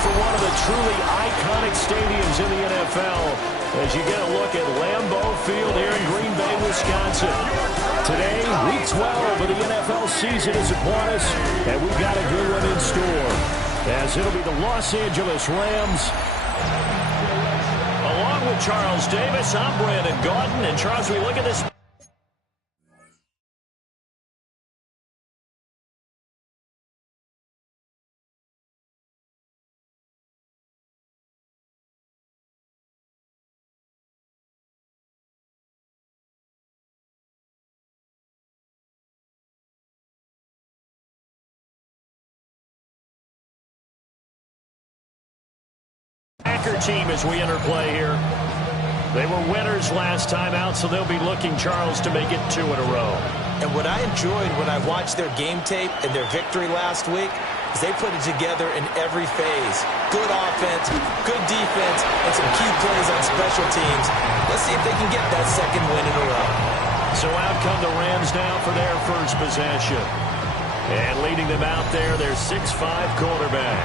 for one of the truly iconic stadiums in the NFL as you get a look at Lambeau Field here in Green Bay, Wisconsin. Today, Week 12 of the NFL season is upon us, and we've got a good one in store, as it'll be the Los Angeles Rams. Along with Charles Davis, I'm Brandon Gaudin, and Charles, we look at this. Packer team as we enter play here. They were winners last time out, so they'll be looking, Charles, to make it 2 in a row. And what I enjoyed when I watched their game tape and their victory last week is they put it together in every phase. Good offense, good defense, and some key plays on special teams. Let's see if they can get that second win in a row. So out come the Rams now for their first possession. And leading them out there, their 6'5" quarterback.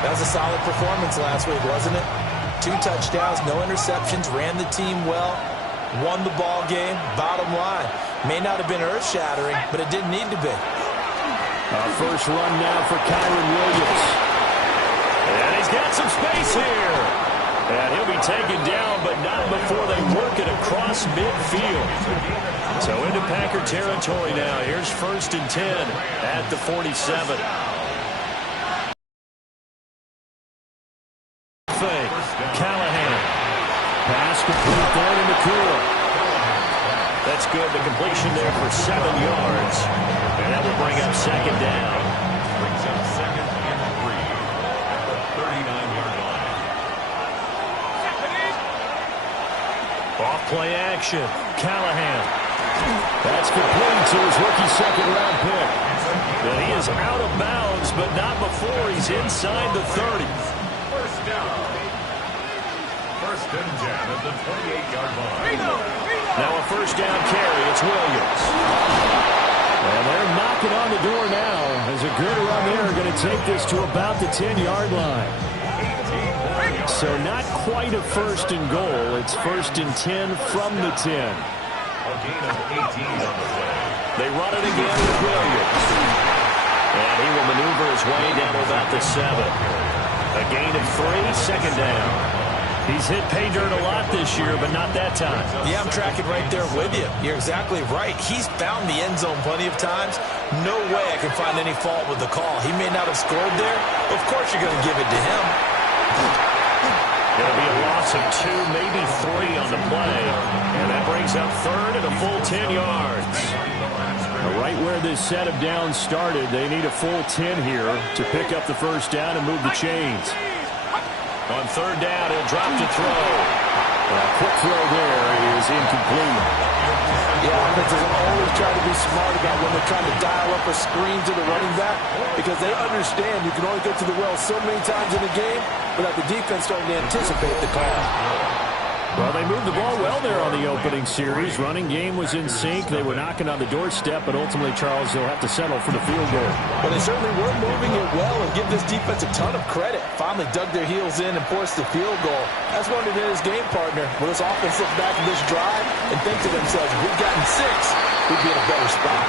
That was a solid performance last week, wasn't it? 2 touchdowns, no interceptions, ran the team well, won the ball game. Bottom line, may not have been earth-shattering, but it didn't need to be. First run now for Kyron Williams. And he's got some space here. And he'll be taken down, but not before they work it across midfield. So into Packer territory now. Here's 1st and 10 at the 47. Callahan. Pass complete there to McCool. That's good. The completion there for 7 yards. And that will bring up 2nd down. Brings up 2nd and 3 at the 39-yard line. Off play action. Callahan. That's complete to his rookie 2nd-round pick. And he is out of bounds, but not before he's inside the 30. First down. 1st and 10 at the 28-yard line. Now a 1st down carry. It's Williams. And they're knocking on the door now as a good run there going to take this to about the 10-yard line. So not quite a 1st and goal. It's 1st and 10 from the 10. A gain of 18 on the play. They run it again with Williams. And he will maneuver his way down to about the 7. A gain of 3, 2nd down. He's hit pay dirt a lot this year, but not that time. Yeah, I'm tracking right there with you. You're exactly right. He's found the end zone plenty of times. No way I can find any fault with the call. He may not have scored there. Of course you're going to give it to him. It'll be a loss of 2, maybe 3 on the play. And that brings up 3rd and a full 10 yards. Right where this set of downs started, they need a full 10 here to pick up the 1st down and move the chains. On 3rd down, he'll drop to throw. Quick throw there is incomplete. Yeah, offenses always try to be smart about when they're trying to dial up a screen to the running back because they understand you can only get to the well so many times in a game without the defense starting to anticipate the call. Well, they moved the ball well there on the opening series. Running game was in sync. They were knocking on the doorstep, but ultimately, Charles, they'll have to settle for the field goal. But they certainly were moving it well and give this defense a ton of credit. Finally dug their heels in and forced the field goal. That's one of his game partner. Will this offense look back at this drive and think to themselves, if we'd gotten 6, we'd be in a better spot.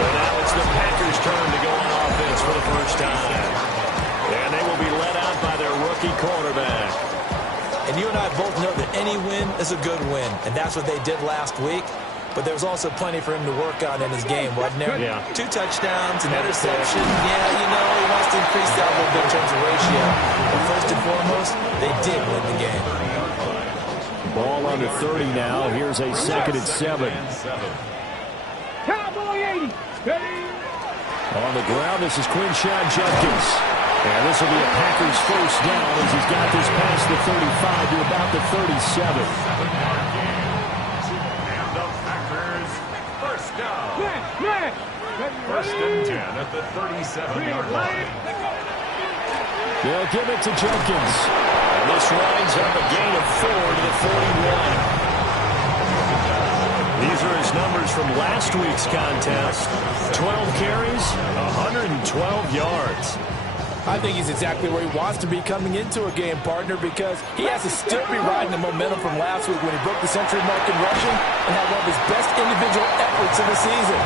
So now it's the Packers' turn to go on offense for the first time. And they will be led out by their rookie quarterback. And you and I both know that any win is a good win, and that's what they did last week. But there was also plenty for him to work on in his game, wasn't there? Yeah. 2 touchdowns, an interception. Yeah, you know, he wants to increase that a little bit in terms of ratio. But first and foremost, they did win the game. Ball on the 30 now. Here's a 2nd and 7. Cowboy 80. On the ground, this is Quinshawn Judkins. And this will be a Packers 1st down as he's got this past the 35 to about the 37. 7-yard gain. And the Packers 1st down. 1st and 10 at the 37-yard line. They'll give it to Judkins. And this winds up a gain of 4 to the 41. These are his numbers from last week's contest. 12 carries, 112 yards. I think he's exactly where he wants to be coming into a game, partner, because he has to still be riding the momentum from last week when he broke the century mark in rushing and had one of his best individual efforts of the season.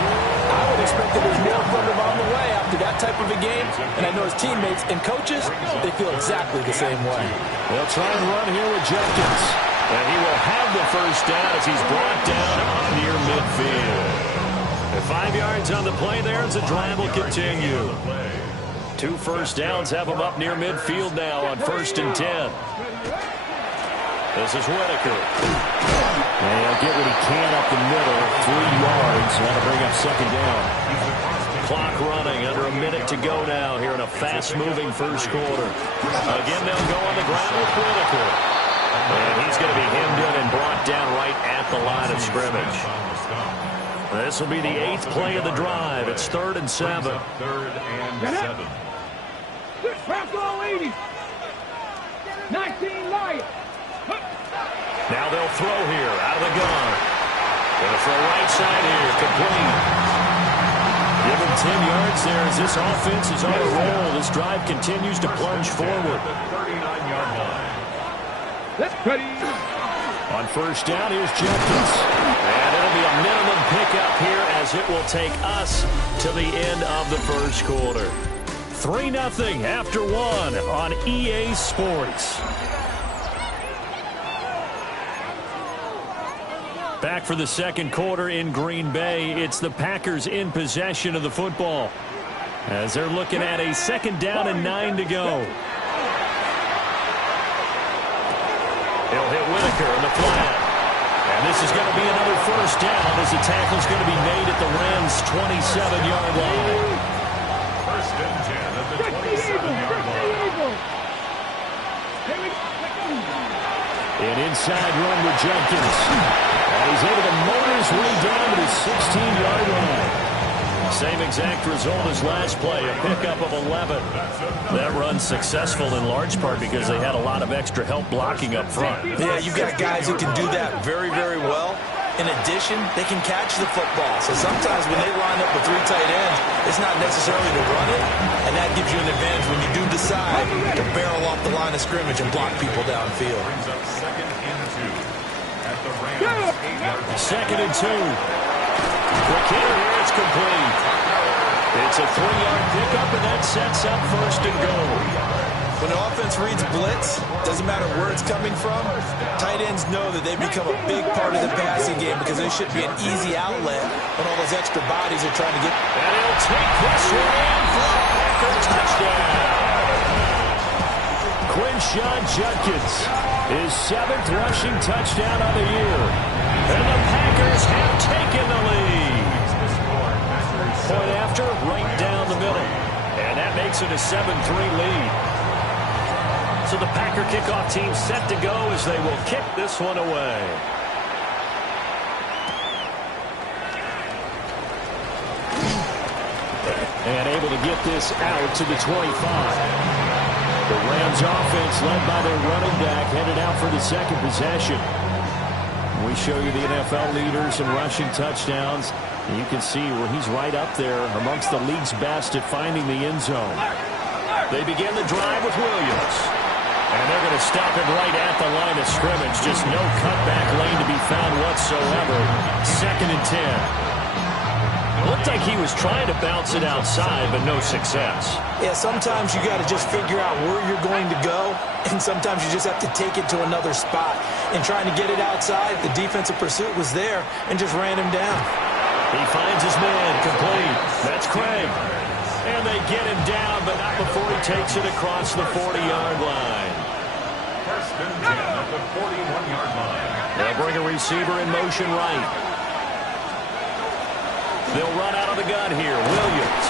I would expect that there's more from him on the way after that type of a game, and I know his teammates and coaches, they feel exactly the same way. They'll try and run here with Jenkins. And he will have the first down as he's brought down near midfield. And 5 yards on the play there as the drive will continue. 2 first downs have him up near midfield now on 1st and 10. This is Whitaker. And he'll get what he can up the middle. 3 yards. That'll bring up 2nd down. Clock running. Under a minute to go now here in a fast-moving first quarter. Again, they'll go on the ground with Whitaker. And he's going to be hemmed in and brought down right at the line of scrimmage. This will be the 8th play of the drive. It's 3rd and 7. 3rd and 7. Now they'll throw here out of the gun. Going to throw right side here. Complete. Give him 10 yards there as this offense is on a roll. This drive continues to plunge forward. 39-yard line. On 1st down, here's Jenkins. And it'll be a minimum pickup here as it will take us to the end of the first quarter. 3-0 after 1 on EA Sports. Back for the second quarter in Green Bay. It's the Packers in possession of the football as they're looking at a 2nd down and 9 to go. He'll hit Whitaker in the flat. And this is going to be another first down as the tackle's going to be made at the Rams' 27-yard line. 1st and 10 at the 27-yard line. An inside run with Jenkins. And he's able to motor his way down to the 16-yard line. Same exact result as last play, a pickup of 11. That run's successful in large part because they had a lot of extra help blocking up front. Yeah, you've got guys who can do that very, very well. In addition, they can catch the football. So sometimes when they line up with 3 tight ends, it's not necessarily to run it, and that gives you an advantage when you do decide to barrel off the line of scrimmage and block people downfield. Brings up 2nd and 2 at the Rams' 8-yard line. 2nd and 2. Quick hitter here, it's complete. It's a 3-yard pickup, and that sets up 1st and goal. When the offense reads blitz, doesn't matter where it's coming from, tight ends know that they become a big part of the passing game because there should be an easy outlet when all those extra bodies are trying to get. And he'll take this one in for a Packer touchdown. Quinshon Judkins, his 7th rushing touchdown of the year. And the Packers have taken the lead. Point after, right down the middle. And that makes it a 7-3 lead. So the Packer kickoff team set to go as they will kick this one away. And able to get this out to the 25. The Rams offense led by their running back headed out for the 2nd possession. We show you the NFL leaders in rushing touchdowns. And you can see where he's right up there amongst the league's best at finding the end zone. They begin the drive with Williams. And they're going to stop him right at the line of scrimmage. Just no cutback lane to be found whatsoever. 2nd and 10. Looked like he was trying to bounce it outside, but no success. Yeah, sometimes you got to just figure out where you're going to go, and sometimes you just have to take it to another spot. And trying to get it outside, the defensive pursuit was there and just ran him down. He finds his man, complete. That's Craig. And they get him down, but not before he takes it across the 40-yard line. 1st and 10 at the 41-yard line. They'll bring a receiver in motion right. They'll run out of the gun here. Williams.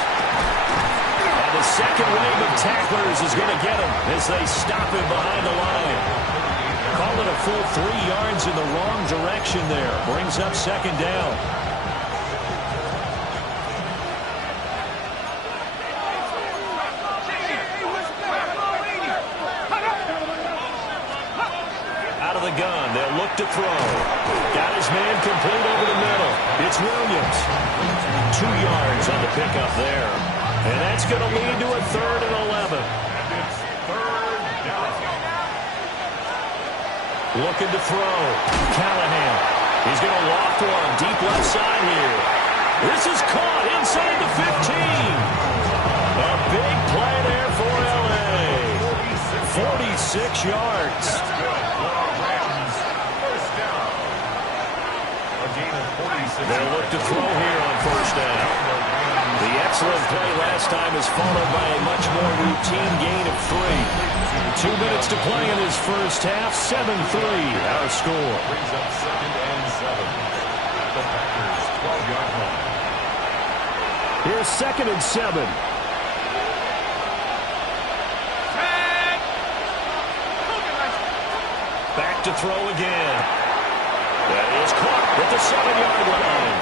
And the second wave of tacklers is going to get him as they stop him behind the line. Call it a full 3 yards in the wrong direction there. Brings up 2nd down. Out of the gun. They'll look to throw. Got his man complete over the middle. It's Williams. 2 yards on the pickup there. And that's going to lead to a 3rd and 11. And it's 3rd down. Looking to throw. Callahan. He's going to loft one deep left side here. This is caught inside the 15. A big play there for L.A. 46 yards. Rams, first down. A gain of 46. They'll look to throw here on first down. The excellent play last time is followed by a much more routine gain of 3. 2 minutes to play in his first half. 7-3 our score. Brings up 2nd and 7. At the Packers' 12-yard line. Here's 2nd and 7. Back to throw again. That is caught at the 7-yard line.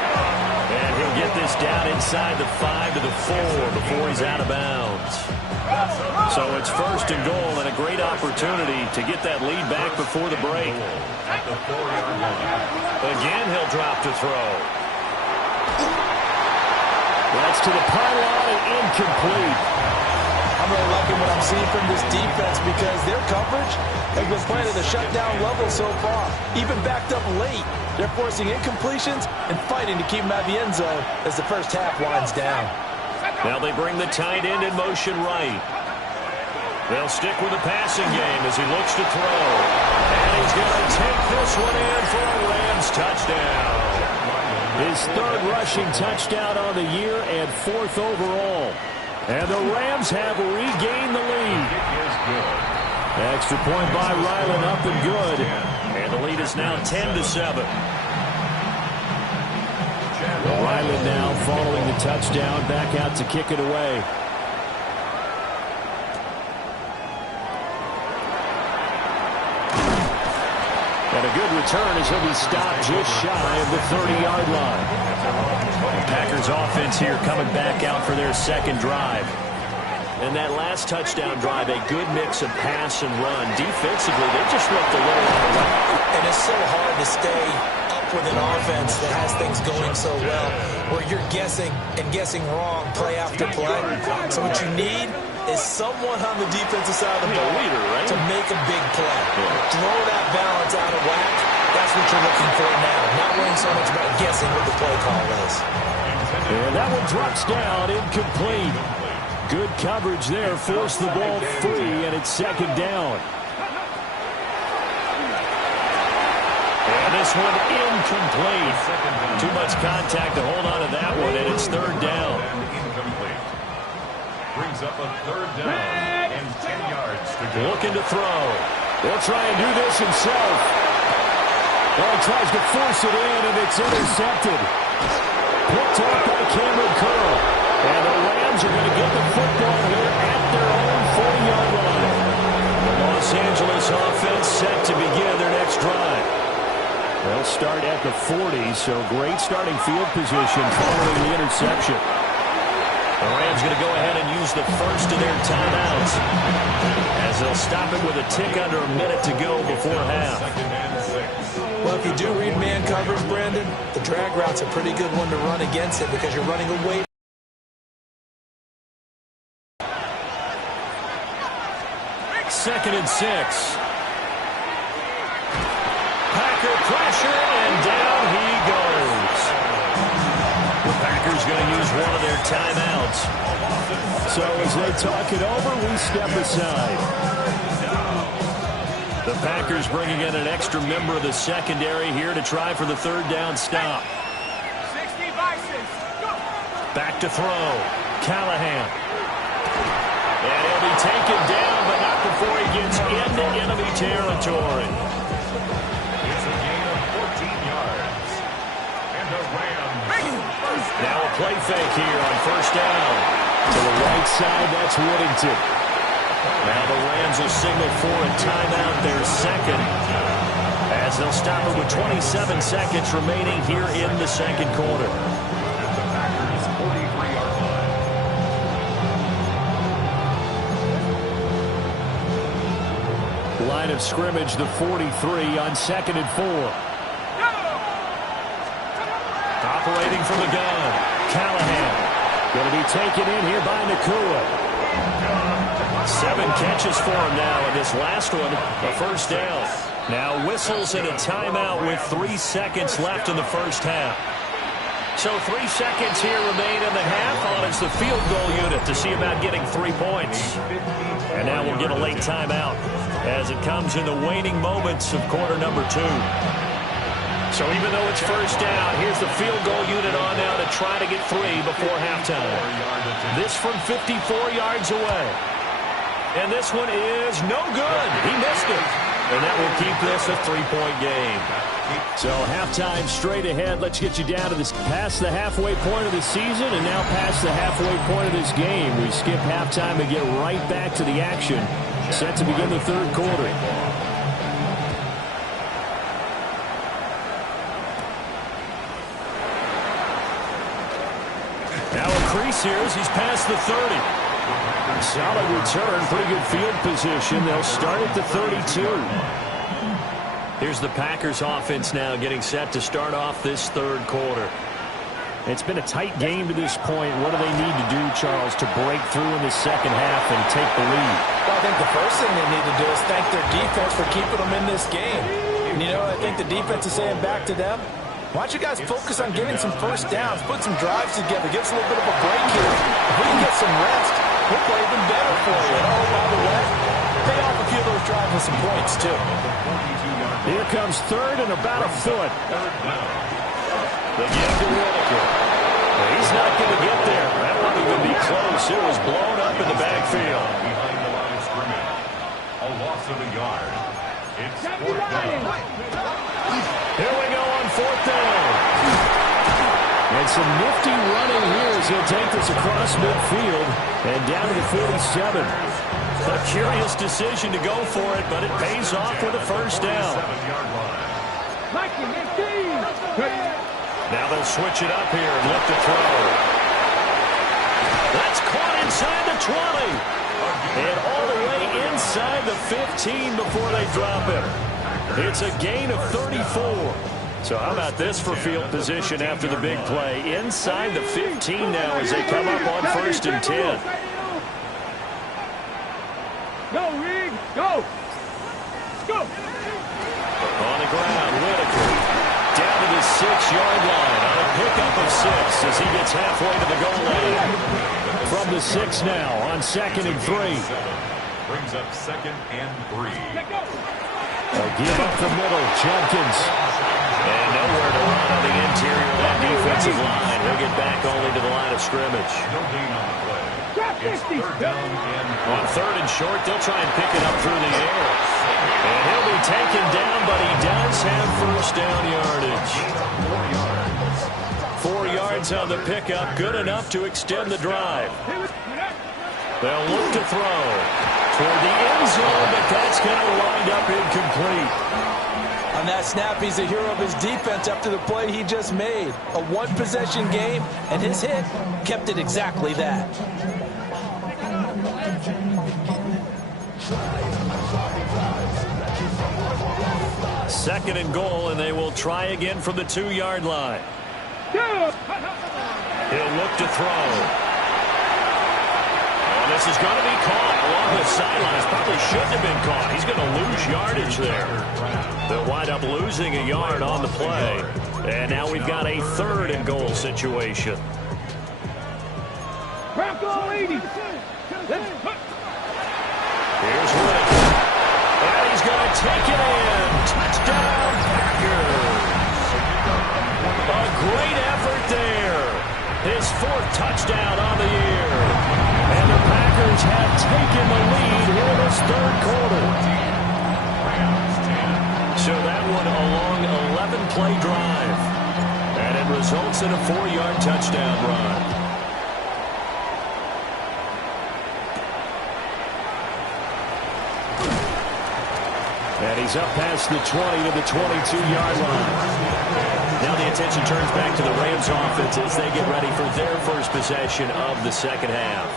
And he'll get this down inside the 5 to the 4 before he's out of bounds. So it's 1st and goal and a great opportunity to get that lead back before the break. At the 4-yard line. Again, he'll drop to throw. That's to the pylon and incomplete. I'm really liking what I'm seeing from this defense because their coverage has been playing at a shutdown level so far. Even backed up late, they're forcing incompletions and fighting to keep them out of the end zone as the first half winds down. Now they bring the tight end in motion right. They'll stick with the passing game as he looks to throw. And he's going to take this one in for a Rams touchdown. His 3rd rushing touchdown on the year and 4th overall. And the Rams have regained the lead. Extra point by Ryland, up and good. And the lead is now 10-7. Ryland now following the touchdown, back out to kick it away. And a good return as he'll be stopped just shy of the 30-yard line. Packers offense here coming back out for their 2nd drive. And that last touchdown drive, a good mix of pass and run. Defensively, they just looked a little out of whack. And it's so hard to stay up with an offense that has things going so well, where you're guessing and guessing wrong play after play. So what you need is someone on the defensive side of the ball to make a big play. Throw that balance out of whack. That's what you're looking for now. Not worrying so much about guessing what the play call is. And that one drops down, incomplete. Good coverage there, forced the ball free, and it's 2nd down. And this one incomplete. Too much contact to hold on to that one, and it's 3rd down. Incomplete. Brings up a 3rd down and 10 yards to go. Looking to throw. He'll try and do this himself. Well, he tries to force it in, and it's intercepted. Picked off by Cameron Curl. And the Rams are going to get the football here at their own 40-yard line. The Los Angeles offense set to begin their next drive. They'll start at the 40, so great starting field position following the interception. The Rams going to go ahead and use the first of their timeouts as they'll stop it with a tick under a minute to go before half. Well, if you do read man coverage, Brandon, the drag route's a pretty good one to run against it because you're running away. 2nd and 6. Packer pressure, and down he goes. The Packers going to use one of their timeouts. So as they talk it over, we step aside. The Packers bringing in an extra member of the secondary here to try for the 3rd down stop. Back to throw. Callahan. And he'll be taken down, but not before he gets into enemy territory. It's a gain of 14 yards. And the Rams. Now a play fake here on 1st down. To the right side, that's Whittington. Now the Rams will signal for a timeout, their 2nd. As they'll stop it with 27 seconds remaining here in the 2nd quarter. At the Packers' 43-yard line. Line of scrimmage, the 43 on 2nd and 4. Operating from the gun, Callahan. Going to be taken in here by Nakua. 7 catches for him now, and this last one, a first down. Now whistles and a timeout with 3 seconds left in the first half. So 3 seconds here remain in the half on as the field goal unit to see about getting 3 points. And now we'll get a late timeout as it comes in the waning moments of quarter number 2. So even though it's first down, here's the field goal unit on now to try to get 3 before halftime. This from 54 yards away. And this one is no good. He missed it. And that will keep this a 3-point game. So halftime straight ahead. Let's get you down to this past the halfway point of the season and now past the halfway point of this game. We skip halftime and get right back to the action. Set to begin the third quarter. Now a crease here as he's past the 30. Solid return, pretty good field position. They'll start at the 32. Here's the Packers offense now getting set to start off this third quarter. It's been a tight game to this point. What do they need to do, Charles, to break through in the second half and take the lead? Well, I think the first thing they need to do is thank their defense for keeping them in this game. And, you know, I think the defense is saying back to them, why don't you guys focus on getting some first downs, put some drives together, give us a little bit of a break here. If we can get some rest, we'll play even better for you. And, oh, by the way, pay off a few of those drives with some points, too. Here comes third and about a foot. The give to Whitaker. He's not going to get there. That won't even be close. It was blown up in the backfield. Behind the line of scrimmage. A loss of a yard. It's 4th down. Here we go on 4th down. And some nifty running here as he'll take this across midfield and down to the 47. A curious decision to go for it, but it pays off with a first down. Now they'll switch it up here and look to throw. That's caught inside the 20. And all the way inside the 15 before they drop it. It's a gain of 34. So how about this for field position after the big play? Inside the 15 now as they come up on 1st and 10. Go, Reed! Go! Go! On the ground, Whitaker. Down to the 6-yard line on a pickup of 6 as he gets halfway to the goal line. From the 6 now on 2nd and 3. Brings up 2nd and 3. A give up the middle, Jenkins. And nowhere to run on the interior of that defensive line. He'll get back only to the line of scrimmage. No gain on the play. It's 3rd down and on 3rd and short, they'll try and pick it up through the air. And he'll be taken down, but he does have first down yardage. 4 yards on the pickup, good enough to extend the drive. They'll look to throw toward the end zone, but that's going to wind up incomplete. On that snap, he's a hero of his defense after the play he just made. A one-possession game, and his hit kept it exactly that. 2nd and goal, and they will try again from the 2-yard line. He'll look to throw. And this is going to be caught along the sidelines. Probably shouldn't have been caught. He's going to lose yardage there. They'll wind up losing a yard on the play. And now we've got a 3rd and goal situation. Here's Whitaker. And he's going to take it in. Touchdown, Packers. A great effort there. His 4th touchdown on the year. And the Packers have taken the lead here in this 3rd quarter. So that one a long 11-play drive. And it results in a 4-yard touchdown run. And he's up past the 20 to the 22-yard line. Now the attention turns back to the Rams offense as they get ready for their first possession of the second half.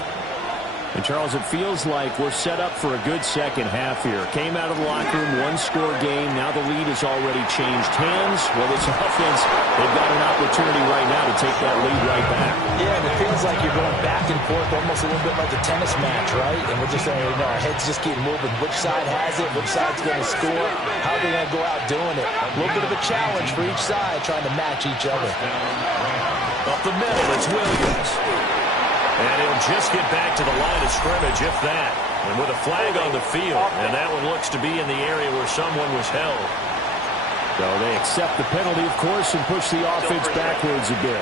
And, Charles, it feels like we're set up for a good second half here. Came out of the locker room, one-score game. Now the lead has already changed hands. Well, this offense, they've got an opportunity right now to take that lead right back. Yeah, and it feels like you're going back and forth almost a little bit like a tennis match, right? And we're just saying, you know, our heads just keep moving. Which side has it? Which side's going to score? How are they going to go out doing it? A little bit of a challenge for each side trying to match each other. Up the middle, it's Williams. And he'll just get back to the line of scrimmage, if that. And with a flag on the field, and that one looks to be in the area where someone was held. So they accept the penalty, of course, and push the offense backwards a bit.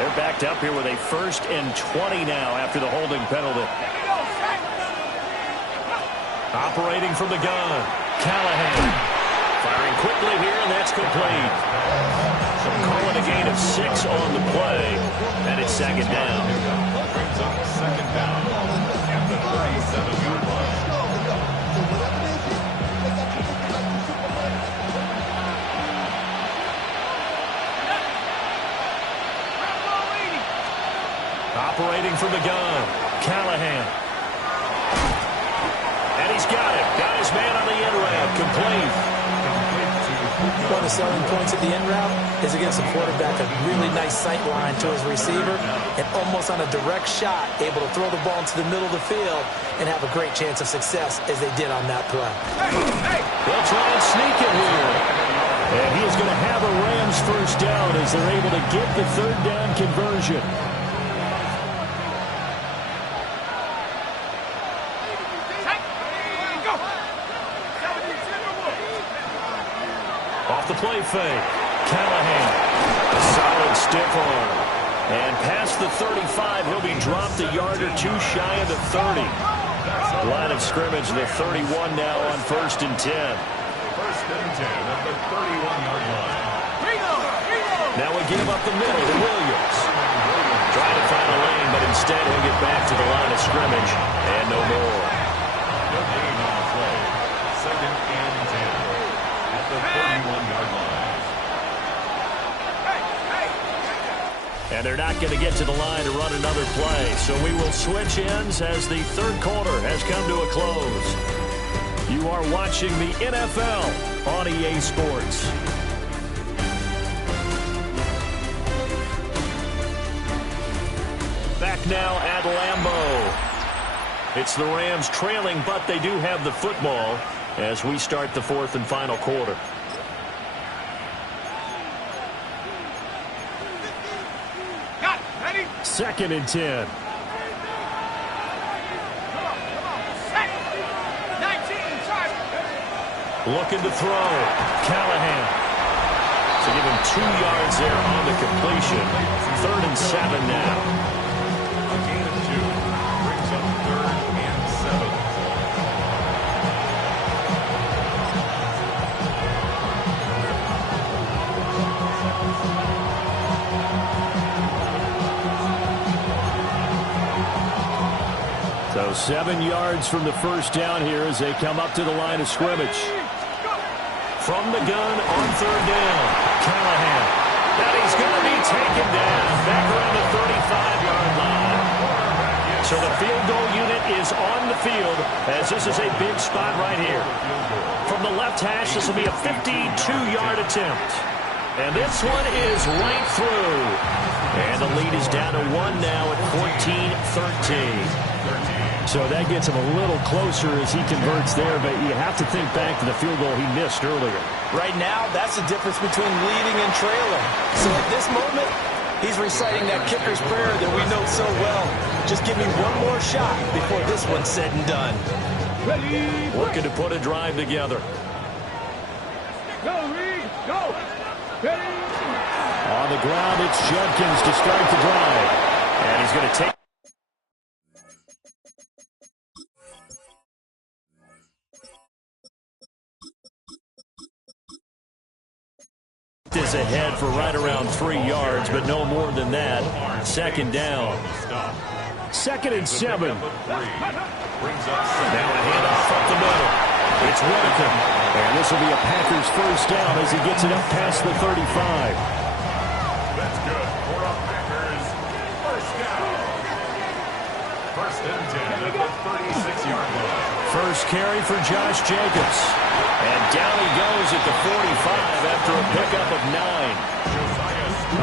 They're backed up here with a 1st and 20 now after the holding penalty. Operating from the gun, Callahan. Firing quickly here, and that's complete. So calling a gain of 6 on the play, and it's 2nd down. Brings up 2nd down at the 37-yard line. Operating from the gun, Callahan. And he's got it. Got his man on the end route. Complete. One of the selling points of the end route is against a quarterback, a really nice sight line to his receiver, and almost on a direct shot, able to throw the ball into the middle of the field and have a great chance of success as they did on that play. They'll try and sneak it here. And he is going to have a Rams 1st down as they're able to get the 3rd down conversion. Off the play fake, Callahan, a solid stiff arm. And past the 35, he'll be dropped a yard or 2 shy of the 30. Line of scrimmage, the 31 now on 1st and 10. 1st and 10 at the 31-yard line. Now we give up the middle to Williams. Trying to find a lane, but instead he'll get back to the line of scrimmage. And no more. No gain on the play. 2nd and 10 at the 31-yard line. And they're not going to get to the line to run another play. So we will switch ends as the 3rd quarter has come to a close. You are watching the NFL on EA Sports. Back now at Lambeau. It's the Rams trailing, but they do have the football as we start the 4th and final quarter. Got it. Ready? 2nd and 10. Looking to throw. Callahan. So give him 2 yards there on the completion. 3rd and 7 now. A gain of 2 brings up 3rd and 7. So 7 yards from the 1st down here as they come up to the line of scrimmage. From the gun on 3rd down, Callahan. And he's going to be taken down back around the 35-yard line. So the field goal unit is on the field as this is a big spot right here. From the left hash, this will be a 52-yard attempt. And this one is right through. And the lead is down to 1 now at 14-13. So that gets him a little closer as he converts there, but you have to think back to the field goal he missed earlier. Right now, that's the difference between leading and trailing. So at this moment, he's reciting that kicker's prayer that we know so well. Just give me one more shot before this one's said and done. Ready? Looking to put a drive together. Go, Reed. Go. Ready? On the ground, it's Judkins to start the drive. And he's going to take is ahead for right around 3 yards, but no more than that. 2nd down. 2nd and 7. Now a handoff up the middle. It's Whitaker. And this will be a Packers 1st down as he gets it up past the 35. That's good for a Packers 1st down. First and 10 at the 36-yard line. First carry for Josh Jacobs. And down he goes at the 45 after a pickup of 9.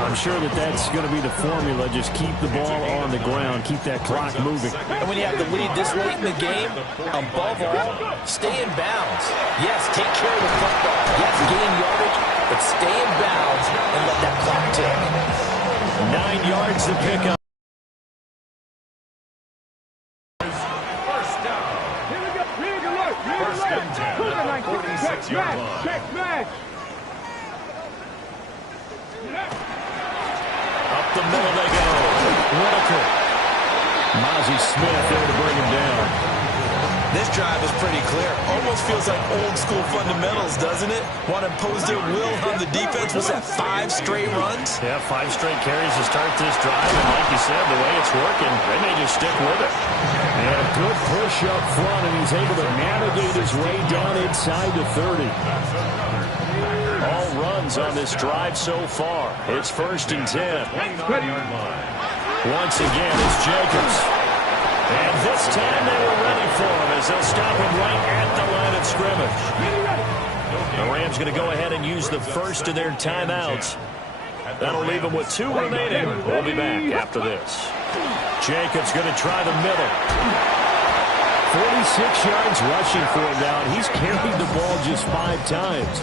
I'm sure that's going to be the formula. Just keep the ball on the ground. Keep that clock moving. And when you have the lead this late in the game, above all, stay in bounds. Yes, take care of the football. Yes, gain yardage, but stay in bounds and let that clock tick. 9 yards to pick up. First and 10 at the 46-yard line. Check, man. Up the middle they go. Whitaker. Mozzie Smith there to bring him down. This drive is pretty clear. Almost feels like old school fundamentals, doesn't it? Want to impose their will on the defense. Was that 5 straight runs? Yeah, 5 straight carries to start this drive. And like you said, the way it's working, they may just stick with it. And a good push up front, and he's able to navigate his way down inside the 30. All runs on this drive so far. It's first and 10. Once again, it's Jacobs. And this time they were ready for him as they'll stop him right at the line of scrimmage. The Rams going to go ahead and use the first of their timeouts. That'll leave them with 2 remaining. We'll be back after this. Jacobs going to try the middle. 46 yards rushing for him now, and he's carried the ball just 5 times.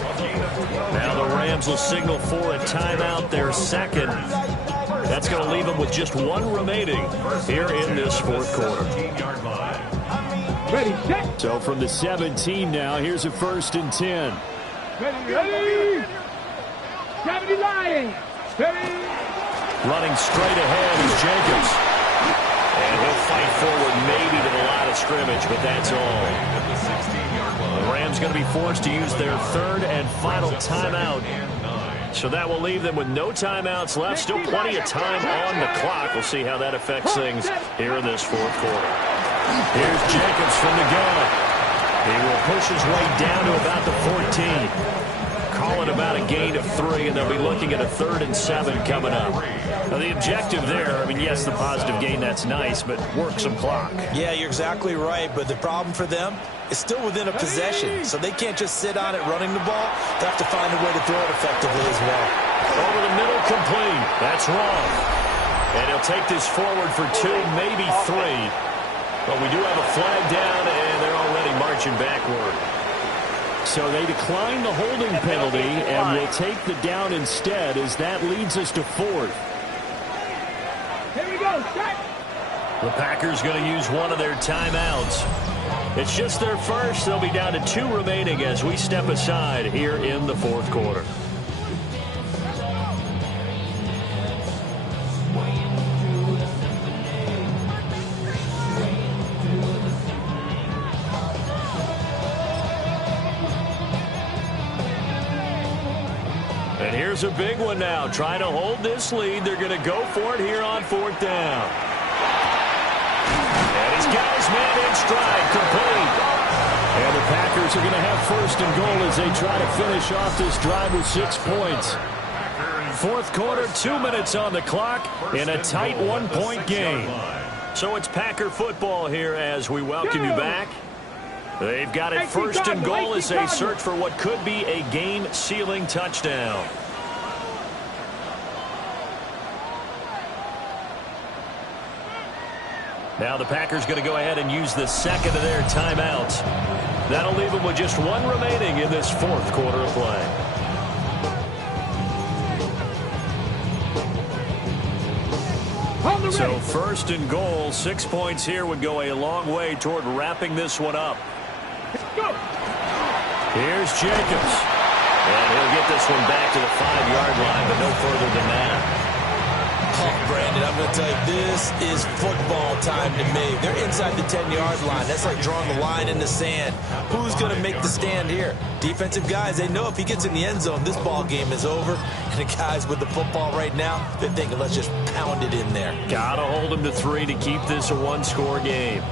Now the Rams will signal for a timeout, their second. That's going to leave them with just 1 remaining here in this fourth quarter. Ready, set. So from the 17 now, here's a first and 10. Ready. Gravity line. Ready. Running straight ahead is Jacobs. And he'll fight forward maybe to the line of scrimmage, but that's all. The Rams going to be forced to use their 3rd and final timeout. So that will leave them with no timeouts left. Still plenty of time on the clock. We'll see how that affects things here in this fourth quarter. Here's Jacobs from the gun. He will push his way down to about the 14. Call it about a gain of 3, and they'll be looking at a 3rd and 7 coming up. Now, the objective there, I mean, yes, the positive gain, that's nice, but work some clock. Yeah, you're exactly right, but the problem for them is still within a possession, so they can't just sit on it running the ball. They have to find a way to throw it effectively as well. Over the middle, complete. That's wrong. And he'll take this forward for 2, maybe 3. But we do have a flag down, and they're already marching backward. So they decline the holding penalty and will take the down instead, as that leads us to 4th. Here we go, set. The Packers going to use one of their timeouts. It's just their first. They'll be down to 2 remaining as we step aside here in the fourth quarter. And here's a big one now. Trying to hold this lead. They're going to go for it here on 4th down. And he's got his man in stride, complete. And the Packers are going to have 1st and goal as they try to finish off this drive with 6 points. Fourth quarter, 2 minutes on the clock in a tight 1-point game. So it's Packer football here as we welcome you back. They've got it 1st and goal as they search for what could be a game-sealing touchdown. Now the Packers going to go ahead and use the 2nd of their timeouts. That'll leave them with just 1 remaining in this fourth quarter of play. So 1st and goal, 6 points here would go a long way toward wrapping this one up. Here's Jacobs. And he'll get this one back to the 5-yard line, but no further than that. Oh, Brandon, I'm going to tell you, this is football time to me. They're inside the 10-yard line. That's like drawing the line in the sand. Who's going to make the stand here? Defensive guys, they know if he gets in the end zone, this ball game is over. And the guys with the football right now, they're thinking, let's just pound it in there. Got to hold him to 3 to keep this a 1-score game.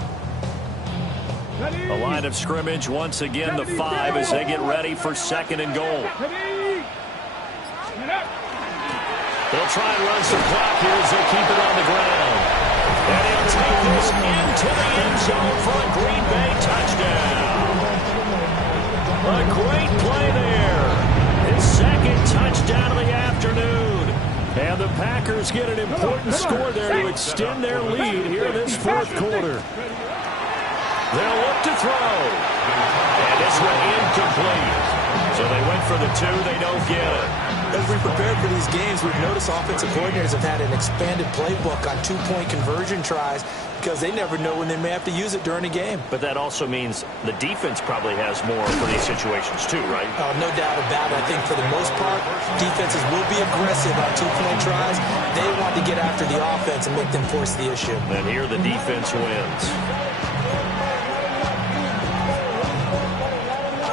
A line of scrimmage, once again, the 5 as they get ready for 2nd and goal. They'll try and run some clock here as they keep it on the ground. And he'll take this into the end zone for a Green Bay touchdown. A great play there. His second touchdown of the afternoon. And the Packers get an important score there to extend their lead here in this fourth quarter. They'll look to throw. And this one incomplete. So they went for the two. They don't get it. As we prepared for these games, we've noticed offensive coordinators have had an expanded playbook on two-point conversion tries because they never know when they may have to use it during a game. But that also means the defense probably has more for these situations too, right? No doubt about it. I think for the most part, defenses will be aggressive on two-point tries. They want to get after the offense and make them force the issue. And here the defense wins.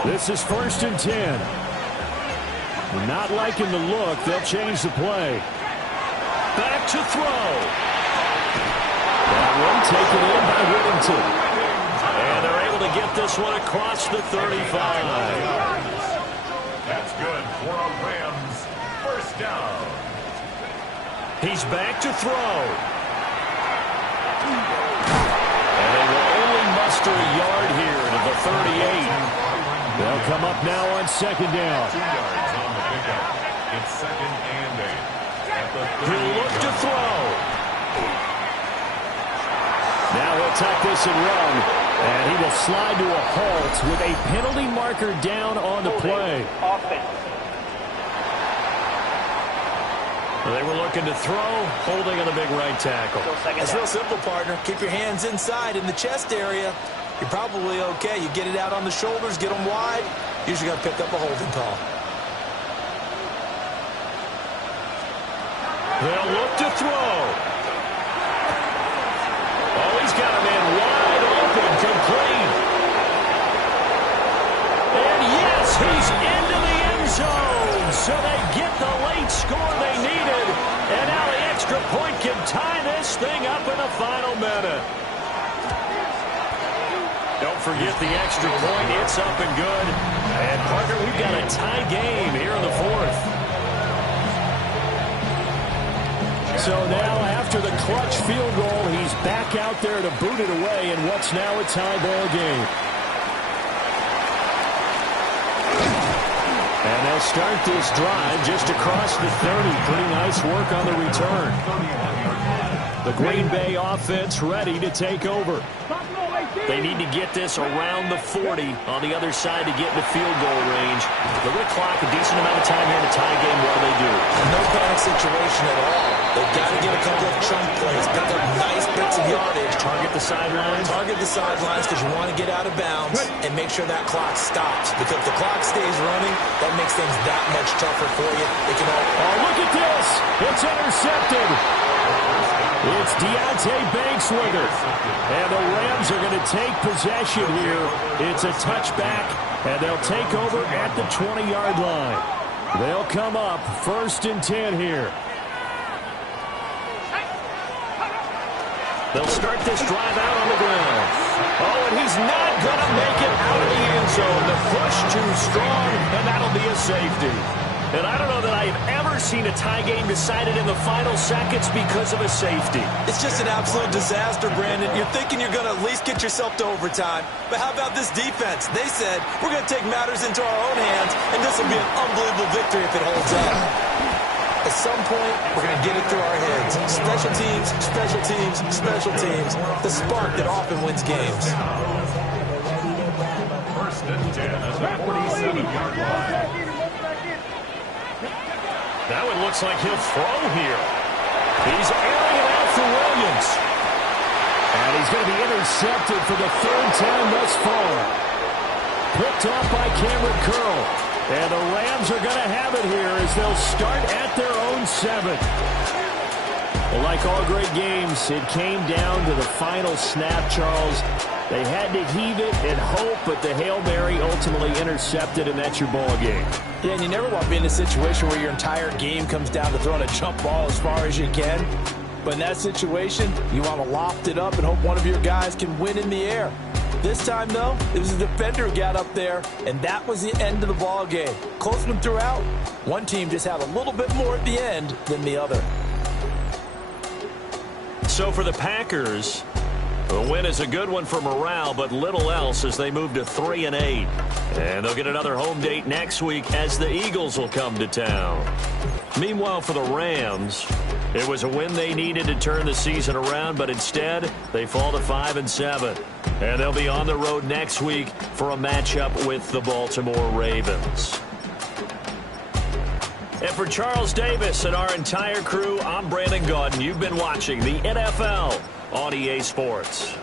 This is 1st and 10. Not liking the look. They'll change the play. Back to throw. That one taken in by Whittington. And they're able to get this one across the 35. That's good for a Rams first down. He's back to throw. And they will only muster a yard here to the 38. They'll come up now on 2nd down. 2 yards on the pickup. It's 2nd and 8. At the 38. He'll look to throw. Now he'll tuck this and run. And he will slide to a halt with a penalty marker down on the play. They were looking to throw, holding on the big right tackle. It's real simple, partner. Keep your hands inside in the chest area. You're probably okay. You get it out on the shoulders, get them wide. Usually got to pick up a holding call. They'll look to throw. Oh, he's got a man wide open, complete. And yes, he's into the end zone. So they get the late score they needed. And now the extra point can tie this thing up in the final minute. Don't forget the extra point. It's up and good. And, partner, we've got a tie game here in the fourth. So now, after the clutch field goal, he's back out there to boot it away in what's now a tie ball game. And they'll start this drive just across the 30. Pretty nice work on the return. The Green Bay offense ready to take over. They need to get this around the 40 on the other side to get in the field goal range. They're going to clock a decent amount of time here in the tie game. What do they do? No panic situation at all. They've got to get a couple of chunk plays, pick up nice bits of yardage. Target the sidelines? Target the sidelines because you want to get out of bounds and make sure that clock stops. Because if the clock stays running, that makes things that much tougher for you. It can all... Oh, look at this! It's intercepted! It's Deontay Banks with it. And the Rams are going to take possession here. It's a touchback, and they'll take over at the 20-yard line. They'll come up 1st and 10 here. They'll start this drive out on the ground. Oh, and he's not going to make it out of the end zone. The push too strong, and that'll be a safety. And I don't know that I have ever seen a tie game decided in the final seconds because of a safety. It's just an absolute disaster, Brandon. You're thinking you're going to at least get yourself to overtime. But how about this defense? They said, we're going to take matters into our own hands, and this will be an unbelievable victory if it holds up. At some point, we're going to get it through our heads. Special teams, special teams, special teams. The spark that often wins games. 1st and 10 at the 47-yard line. That one looks like he'll throw here. He's airing it out for Williams. And he's going to be intercepted for the 3rd time thus far. Picked off by Cameron Curl. And the Rams are going to have it here as they'll start at their own 7. Well, like all great games, it came down to the final snap, Charles. They had to heave it and hope, but the Hail Mary ultimately intercepted, and that's your ball game. Yeah, and you never want to be in a situation where your entire game comes down to throwing a jump ball as far as you can. But in that situation, you want to loft it up and hope one of your guys can win in the air. This time, though, it was a defender who got up there, and that was the end of the ball game. Close them throughout. One team just had a little bit more at the end than the other. so for the Packers, the win is a good one for morale, but little else as they move to 3-8. And they'll get another home date next week as the Eagles will come to town. Meanwhile, for the Rams, it was a win they needed to turn the season around, but instead they fall to 5-7. And they'll be on the road next week for a matchup with the Baltimore Ravens. And for Charles Davis and our entire crew, I'm Brandon Gaudin. You've been watching the NFL on EA Sports.